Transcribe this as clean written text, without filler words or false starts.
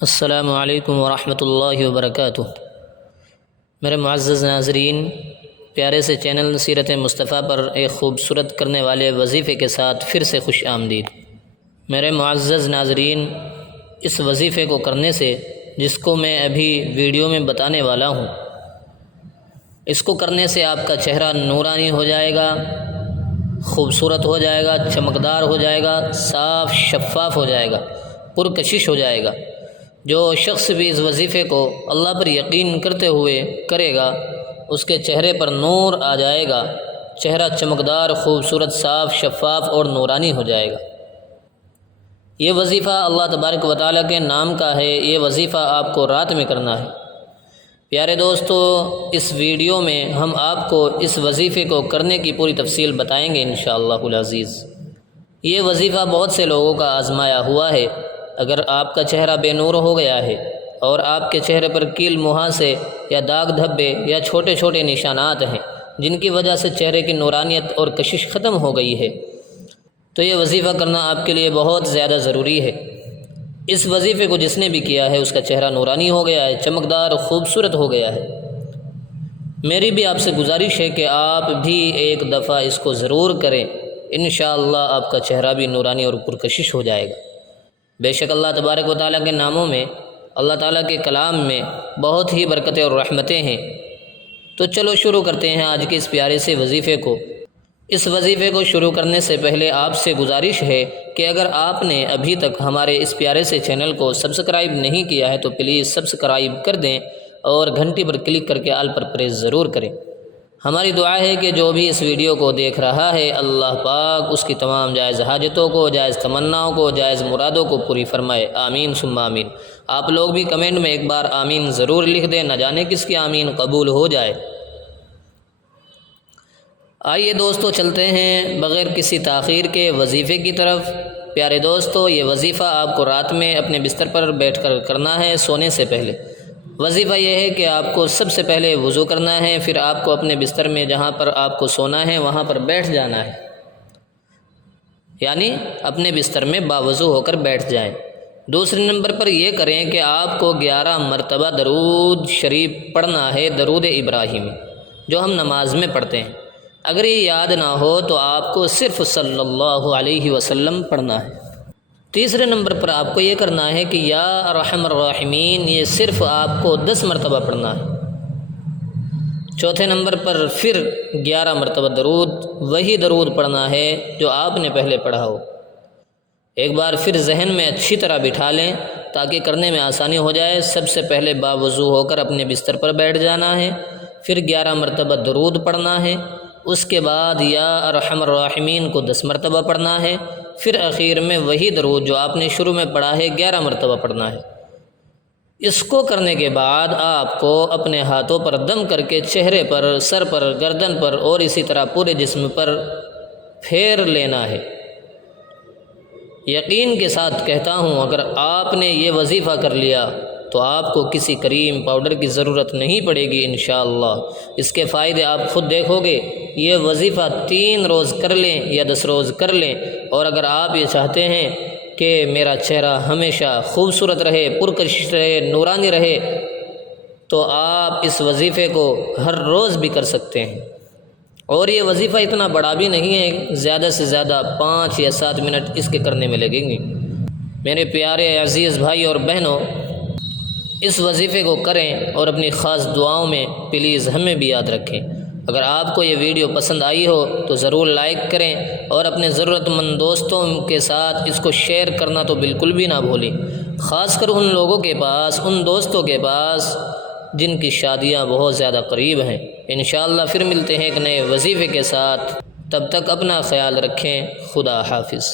السلام علیکم ورحمۃ اللہ وبرکاتہ۔ میرے معزز ناظرین، پیارے سے چینل سیرت مصطفیٰ پر ایک خوبصورت کرنے والے وظیفے کے ساتھ پھر سے خوش آمدید۔ میرے معزز ناظرین، اس وظیفے کو کرنے سے، جس کو میں ابھی ویڈیو میں بتانے والا ہوں، اس کو کرنے سے آپ کا چہرہ نورانی ہو جائے گا، خوبصورت ہو جائے گا، چمکدار ہو جائے گا، صاف شفاف ہو جائے گا، پرکشش ہو جائے گا۔ جو شخص بھی اس وظیفے کو اللہ پر یقین کرتے ہوئے کرے گا، اس کے چہرے پر نور آ جائے گا، چہرہ چمکدار، خوبصورت، صاف شفاف اور نورانی ہو جائے گا۔ یہ وظیفہ اللہ تبارک و تعالیٰ کے نام کا ہے۔ یہ وظیفہ آپ کو رات میں کرنا ہے۔ پیارے دوستو، اس ویڈیو میں ہم آپ کو اس وظیفے کو کرنے کی پوری تفصیل بتائیں گے انشاءاللہ العزیز۔ یہ وظیفہ بہت سے لوگوں کا آزمایا ہوا ہے۔ اگر آپ کا چہرہ بے نور ہو گیا ہے اور آپ کے چہرے پر کیل مہاسے یا داغ دھبے یا چھوٹے چھوٹے نشانات ہیں جن کی وجہ سے چہرے کی نورانیت اور کشش ختم ہو گئی ہے، تو یہ وظیفہ کرنا آپ کے لیے بہت زیادہ ضروری ہے۔ اس وظیفے کو جس نے بھی کیا ہے اس کا چہرہ نورانی ہو گیا ہے، چمکدار، خوبصورت ہو گیا ہے۔ میری بھی آپ سے گزارش ہے کہ آپ بھی ایک دفعہ اس کو ضرور کریں، انشاءاللہ آپ کا چہرہ بھی نورانی اور پرکشش ہو جائے گا۔ بے شک اللہ تبارک و تعالیٰ کے ناموں میں، اللہ تعالیٰ کے کلام میں بہت ہی برکتیں اور رحمتیں ہیں۔ تو چلو شروع کرتے ہیں آج کے اس پیارے سے وظیفے کو۔ اس وظیفے کو شروع کرنے سے پہلے آپ سے گزارش ہے کہ اگر آپ نے ابھی تک ہمارے اس پیارے سے چینل کو سبسکرائب نہیں کیا ہے تو پلیز سبسکرائب کر دیں اور گھنٹی پر کلک کر کے آل پر پریس ضرور کریں۔ ہماری دعا ہے کہ جو بھی اس ویڈیو کو دیکھ رہا ہے، اللہ پاک اس کی تمام جائز حاجتوں کو، جائز تمناؤں کو، جائز مرادوں کو پوری فرمائے، آمین ثم آمین۔ آپ لوگ بھی کمنٹ میں ایک بار آمین ضرور لکھ دیں، نہ جانے کس کی آمین قبول ہو جائے۔ آئیے دوستو، چلتے ہیں بغیر کسی تاخیر کے وظیفے کی طرف۔ پیارے دوستو، یہ وظیفہ آپ کو رات میں اپنے بستر پر بیٹھ کر کرنا ہے سونے سے پہلے۔ وظیفہ یہ ہے کہ آپ کو سب سے پہلے وضو کرنا ہے، پھر آپ کو اپنے بستر میں جہاں پر آپ کو سونا ہے وہاں پر بیٹھ جانا ہے، یعنی اپنے بستر میں باوضو ہو کر بیٹھ جائیں۔ دوسرے نمبر پر یہ کریں کہ آپ کو 11 مرتبہ درود شریف پڑھنا ہے، درود ابراہیمی، جو ہم نماز میں پڑھتے ہیں۔ اگر یہ یاد نہ ہو تو آپ کو صرف صلی اللہ علیہ وسلم پڑھنا ہے۔ تیسرے نمبر پر آپ کو یہ کرنا ہے کہ یا ارحم الراحمین، یہ صرف آپ کو 10 مرتبہ پڑھنا ہے۔ چوتھے نمبر پر پھر 11 مرتبہ درود، وہی درود پڑھنا ہے جو آپ نے پہلے پڑھا ہو۔ ایک بار پھر ذہن میں اچھی طرح بٹھا لیں تاکہ کرنے میں آسانی ہو جائے۔ سب سے پہلے باوضو ہو کر اپنے بستر پر بیٹھ جانا ہے، پھر 11 مرتبہ درود پڑھنا ہے، اس کے بعد یا ارحم الراحمین کو 10 مرتبہ پڑھنا ہے، پھر اخیر میں وہی درود جو آپ نے شروع میں پڑھا ہے 11 مرتبہ پڑھنا ہے۔ اس کو کرنے کے بعد آپ کو اپنے ہاتھوں پر دم کر کے چہرے پر، سر پر، گردن پر اور اسی طرح پورے جسم پر پھیر لینا ہے۔ یقین کے ساتھ کہتا ہوں، اگر آپ نے یہ وظیفہ کر لیا تو آپ کو کسی کریم پاؤڈر کی ضرورت نہیں پڑے گی انشاءاللہ۔ اس کے فائدے آپ خود دیکھو گے۔ یہ وظیفہ 3 روز کر لیں یا 10 روز کر لیں، اور اگر آپ یہ چاہتے ہیں کہ میرا چہرہ ہمیشہ خوبصورت رہے، پرکشش رہے، نورانی رہے، تو آپ اس وظیفے کو ہر روز بھی کر سکتے ہیں۔ اور یہ وظیفہ اتنا بڑا بھی نہیں ہے، زیادہ سے زیادہ 5 یا 7 منٹ اس کے کرنے میں لگیں گے۔ میرے پیارے عزیز بھائی اور بہنوں، اس وظیفے کو کریں اور اپنی خاص دعاؤں میں پلیز ہمیں بھی یاد رکھیں۔ اگر آپ کو یہ ویڈیو پسند آئی ہو تو ضرور لائک کریں اور اپنے ضرورت مند دوستوں کے ساتھ اس کو شیئر کرنا تو بالکل بھی نہ بھولیں، خاص کر ان لوگوں کے پاس، ان دوستوں کے پاس جن کی شادیاں بہت زیادہ قریب ہیں۔ انشاءاللہ پھر ملتے ہیں ایک نئے وظیفے کے ساتھ، تب تک اپنا خیال رکھیں۔ خدا حافظ۔